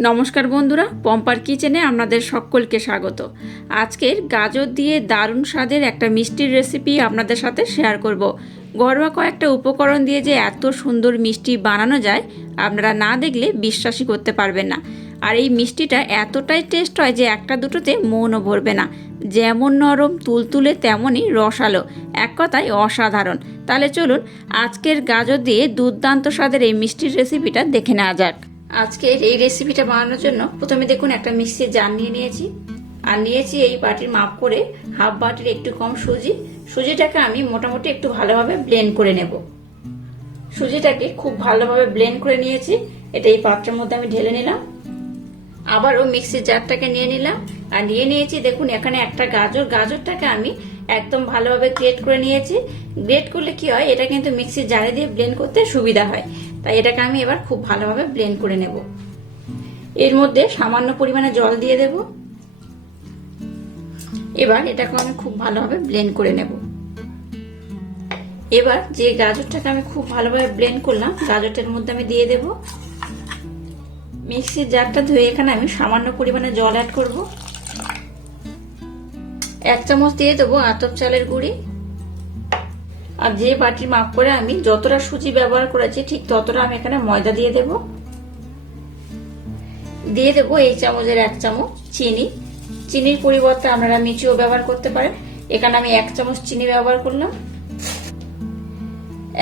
নমস্কার বন্ধুরা, পম্পার কিচেনে আপনাদের সকলকে স্বাগত। আজকের গাজর দিয়ে দারুণ স্বাদের একটা মিষ্টির রেসিপি আপনাদের সাথে শেয়ার করব। ঘরোয়া কয়েকটা উপকরণ দিয়ে যে এত সুন্দর মিষ্টি বানানো যায়, আপনারা না দেখলে বিশ্বাসই করতে পারবেন না। আর এই মিষ্টিটা এতটাই টেস্ট হয় যে একটা দুটোতে মনও ভরবে না। যেমন নরম, তুলতুলে, তেমনই রসালো। এক কথায় অসাধারণ। তাহলে চলুন, আজকের গাজর দিয়ে দুর্দান্ত স্বাদের এই মিষ্টির রেসিপিটা দেখে নেওয়া যাক। আজকের এই রেসিপিটা বানানোর জন্য প্রথমে দেখুন একটা মিক্সির জার নিয়ে নিয়েছি। আর নিয়েছি এই বাটির মাপ করে হাফ বাটির একটু কম সুজি। সুজিটাকে আমি মোটামুটি একটু ভালোভাবে ব্লেন্ড করে নেব। সুজিটাকে খুব ভালোভাবে ব্লেন্ড করে নিয়েছি। এটা এই পাত্রের মধ্যে আমি ঢেলে নিলাম। আবারও মিক্সির জারটাকে নিয়ে নিলাম। আর নিয়ে নিয়েছি, দেখুন, এখানে একটা গাজর। গাজরটাকে আমি একদম ভালোভাবে গ্রেট করে নিয়েছি। গ্রেট করলে কি হয়, এটা কিন্তু মিক্সির জারে দিয়ে ব্লেন্ড করতে সুবিধা হয়। তাই এটাকে আমি এবার খুব ভালোভাবে ব্লেন্ড করে নেব। এর মধ্যে সামান্য পরিমাণে জল দিয়ে দেব। এবার এটাকে আমি খুব ভালোভাবে ব্লেন্ড করে নেব। এবার যে গাজরটাকে আমি খুব ভালোভাবে ব্লেন্ড করলাম, গাজরটার মধ্যে আমি দিয়ে দেব। মিক্সির জারটা ধুয়ে এখানে আমি সামান্য পরিমাণে জল অ্যাড করব। এক চামচ দিয়ে দেবো আতপ চালের গুঁড়ি। আর যে বাটির মাপ করে আমি যতটা সুজি ব্যবহার করেছি, ঠিক ততটা আমি এখানে ময়দা দিয়ে দেব। দিয়ে দেবো এই চামচের এক চামচ চিনি। চিনির পরিবর্তে আপনারা মিচিও ব্যবহার করতে পারেন। এখানে আমি এক চামচ চিনি ব্যবহার করলাম।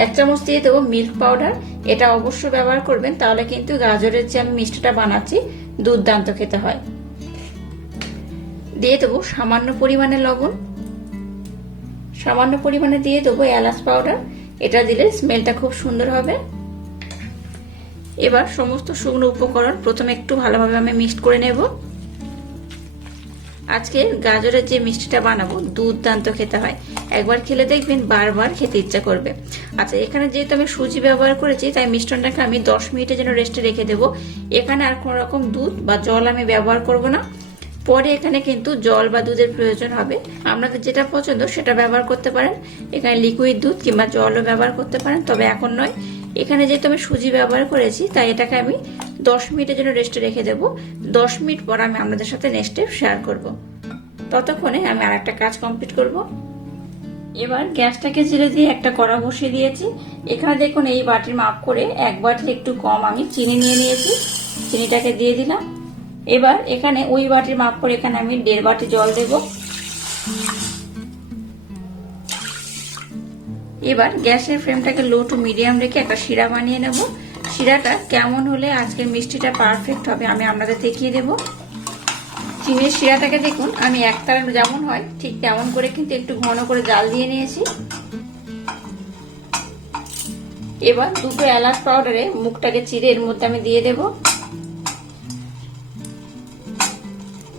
এক চামচ দিয়ে দেবো মিল্ক পাউডার। এটা অবশ্যই ব্যবহার করবেন, তাহলে কিন্তু গাজরের যে আমি মিষ্টিটা বানাচ্ছি, দুর্দান্ত খেতে হয়। দিয়ে দেবো সামান্য পরিমাণে লবণ। সামান্য পরিমাণে দিয়ে দেবো এলাচ পাউডার। এটা দিলে স্মেলটা খুব সুন্দর হবে। এবার সমস্ত শুকনো উপকরণ প্রথমে একটু ভালোভাবে আমি মিক্সড করে নেব। আজকে গাজরের যে মিষ্টিটা বানাবো দুর্দান্ত খেতে হয়। একবার খেলে দেখবেন বারবার খেতে ইচ্ছা করবে। আচ্ছা এখানে যেহেতু আমি সুজি ব্যবহার করেছি, তাই মিষ্টনটাকে আমি দশ মিনিটের জন্য রেস্টে রেখে দেবো। এখানে আর কোনো রকম দুধ বা জল আমি ব্যবহার করব না। পরে এখানে কিন্তু জল বা দুধের প্রয়োজন হবে। আপনাদের যেটা পছন্দ সেটা ব্যবহার করতে পারেন। এখানে লিকুইড দুধ কিংবা জলও ব্যবহার করতে পারেন, তবে এখন নয়। এখানে যেহেতু আমি সুজি ব্যবহার করেছি, তাই এটাকে আমি দশ মিনিটের জন্য রেস্টে রেখে দেব। দশ মিনিট পর আমি আপনাদের সাথে নেক্সট শেয়ার করব। ততক্ষণে আমি আর একটা কাজ কমপ্লিট করব। এবার গ্যাসটাকে জেলে দিয়ে একটা কড়া বসিয়ে দিয়েছি। এখানে দেখুন এই বাটির মাপ করে এক বাটির একটু কম আমি চিনি নিয়ে নিয়েছি। চিনিটাকে দিয়ে দিলাম। এবার এখানে ওই বাটির মাপ করে এখানে আমি দেড় বাটি জল দেব। এবার গ্যাসের ফ্লেমটাকে লো টু মিডিয়াম রেখে একটা শিরা বানিয়ে নেব। শিরাটা কেমন হলে আজকের মিষ্টিটা পারফেক্ট হবে আমি আপনাদের দেখিয়ে দেব। চিনির শিরাটাকে দেখুন, আমি একতারা যেমন হয়, ঠিক তেমন করে কিন্তু একটু ঘন করে জাল দিয়ে নিয়েছি। এবার দুটো এলাচ পাউডারে মুখটাকে চিড়ে এর মধ্যে আমি দিয়ে দেবো।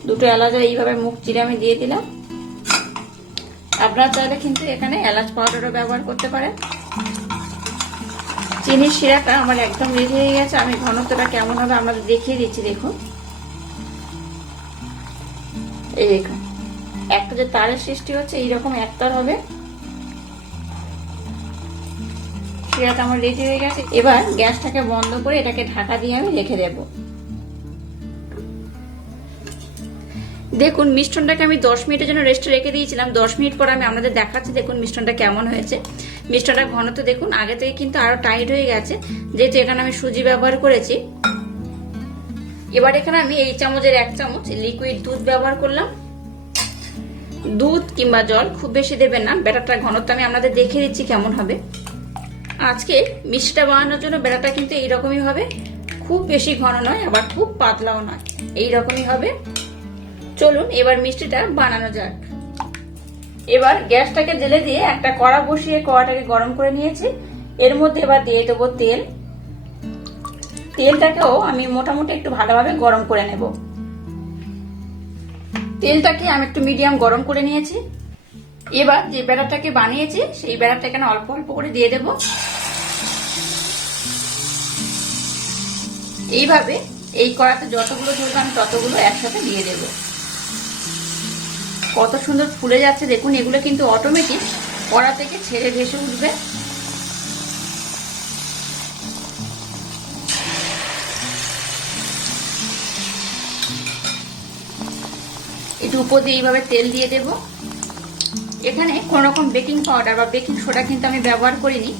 দুটো এলাচ এইভাবে মুখ চিরে আমি দিয়ে দিলাম। আপনারা চাইলে কিন্তু এখানে এলাচ পাউডারও ব্যবহার করতে পারেন। চিনির শিরাটা আমার একদম রেডি হয়ে গেছে। আমি ঘনত্বটা কেমন হবে আপনাদের দেখিয়ে দিচ্ছি, দেখুন। এই দেখুন। একটা যে তারের সৃষ্টি হচ্ছে, এইরকম একতার হবে। শিরাটা আমার রেডি হয়ে গেছে। এবার গ্যাসটাকে বন্ধ করে এটাকে ঢাকা দিয়ে আমি রেখে দেবো। দেখুন মিষ্টনটাকে আমি দশ মিনিটের জন্য রেস্টে রেখে দিয়েছিলাম। দশ মিনিট পর আমি আপনাদের দেখাচ্ছি, দেখুন মিষ্টনটা কেমন হয়েছে। মিষ্টনটা ঘনত্ব দেখুন, আগে থেকে কিন্তু আরও টাইট হয়ে গেছে। যেহেতু এখানে আমি সুজি ব্যবহার করেছি। এবার এখানে আমি এই চামচের এক চামচ লিকুইড দুধ ব্যবহার করলাম। দুধ কিংবা জল খুব বেশি দেবেন না ব্যাটারটা ঘনত্ব আমি আপনাদের দেখিয়ে দিচ্ছি কেমন হবে। আজকে মিষ্টিটা বানানোর জন্য ব্যাটারটা কিন্তু এইরকমই হবে। খুব বেশি ঘন নয়, আবার খুব পাতলাও নয়। এইরকমই হবে। চলুন, এবার মিষ্টিটা বানানো যাক। এবার গ্যাসটাকে জেলে দিয়ে একটা কড়া বসিয়ে কড়াটাকে গরম করে নিয়েছি। এর মধ্যে এবার দিয়ে দেবো তেল। তেলটাকেও আমি মোটামুটি একটু ভালোভাবে গরম করে নেব। তেলটাকে আমি একটু মিডিয়াম গরম করে নিয়েছি। এবার যে বেড়াটাকে বানিয়েছি, সেই বেড়াটা এখানে অল্প অল্প করে দিয়ে দেব। এইভাবে এই কড়াতে যতগুলো ধরবে আমি ততগুলো একসাথে দিয়ে দেবো। কত সুন্দর ফুলে যাচ্ছে। দেখুন, এগুলো কিন্তু অটোমেটিক কড়া থেকে ছেড়ে ভেসে উঠবে। একটু উপর দিয়ে এইভাবে তেল দিয়ে দেব। এখানে কোনো রকম বেকিং পাউডার বা বেকিং সোডা কিন্তু আমি ব্যবহার করিনি।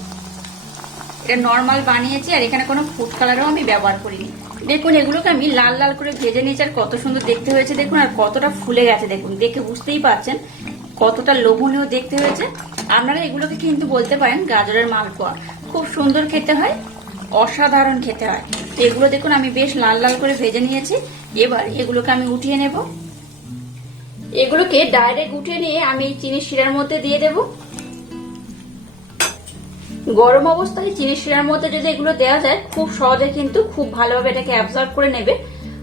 এটা নর্মাল বানিয়েছি আর এখানে কোনো ফুড কালারও আমি ব্যবহার করিনি। দেখুন, এগুলোকে আমি লাল লাল করে ভেজে নিয়েছি, আর কত সুন্দর দেখতে হয়েছে, দেখুন, আর কতটা ফুলে গেছে, দেখুন, দেখে বুঝতেই পারছেন কতটা লোভনীয় দেখতে হয়েছে। আপনারা এগুলোকে কিন্তু বলতে পারেন গাজরের মালপোয়া। খুব সুন্দর খেতে হয়, অসাধারণ খেতে হয়। তো এগুলো দেখুন, আমি বেশ লাল লাল করে ভেজে নিয়েছি। এবার এগুলোকে আমি উঠিয়ে নেব। এগুলোকে ডাইরেক্ট উঠিয়ে নিয়ে আমি চিনি শিরার মধ্যে দিয়ে দেব। গরম অবস্থায় চিনি শিরার মধ্যে যদি এগুলো দেওয়া যায়, খুব সহজে কিন্তু খুব ভালোভাবে এটাকে অ্যাবজর্ব করে নেবে।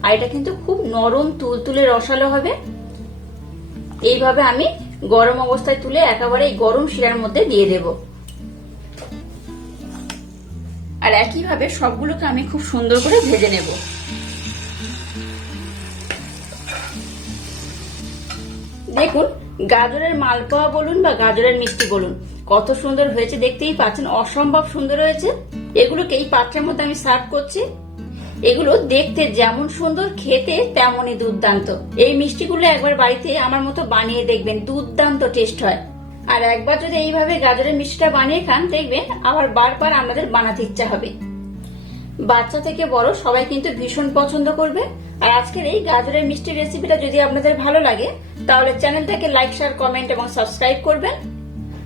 আর এটা কিন্তু খুব নরম তুলতুলে রসালো হবে। এইভাবে আমি গরম অবস্থায় তুলে একেবারে এই গরম শিরার মধ্যে দিয়ে দেব। আর একইভাবে সবগুলোকে আমি খুব সুন্দর করে ভেজে নেব। দেখুন, গাজরের মালপোয়া বলুন বা গাজরের মিষ্টি বলুন কত সুন্দর হয়েছে, দেখতেই পাচ্ছেন, অসম্ভব সুন্দর হয়েছে। এগুলোকে এই পাত্রের মধ্যে আমি সার্ভ করছি। এগুলো দেখতে যেমন সুন্দর, খেতে তেমনই দুর্দান্ত। এই মিষ্টিগুলো একবার বাড়িতে আমার মতো বানিয়ে দেখবেন, দুর্দান্ত টেস্ট হয়। আর একবার যদি এইভাবে গাজরের মিষ্টিটা বানিয়ে খান, দেখবেন আবার বারবার আমাদের বানাতে ইচ্ছা হবে। বাচ্চা থেকে বড় সবাই কিন্তু ভীষণ পছন্দ করবে। আর আজকের এই গাজরের মিষ্টি রেসিপিটা যদি আপনাদের ভালো লাগে, তাহলে চ্যানেলটাকে লাইক শেয়ার কমেন্ট এবং সাবস্ক্রাইব করবেন।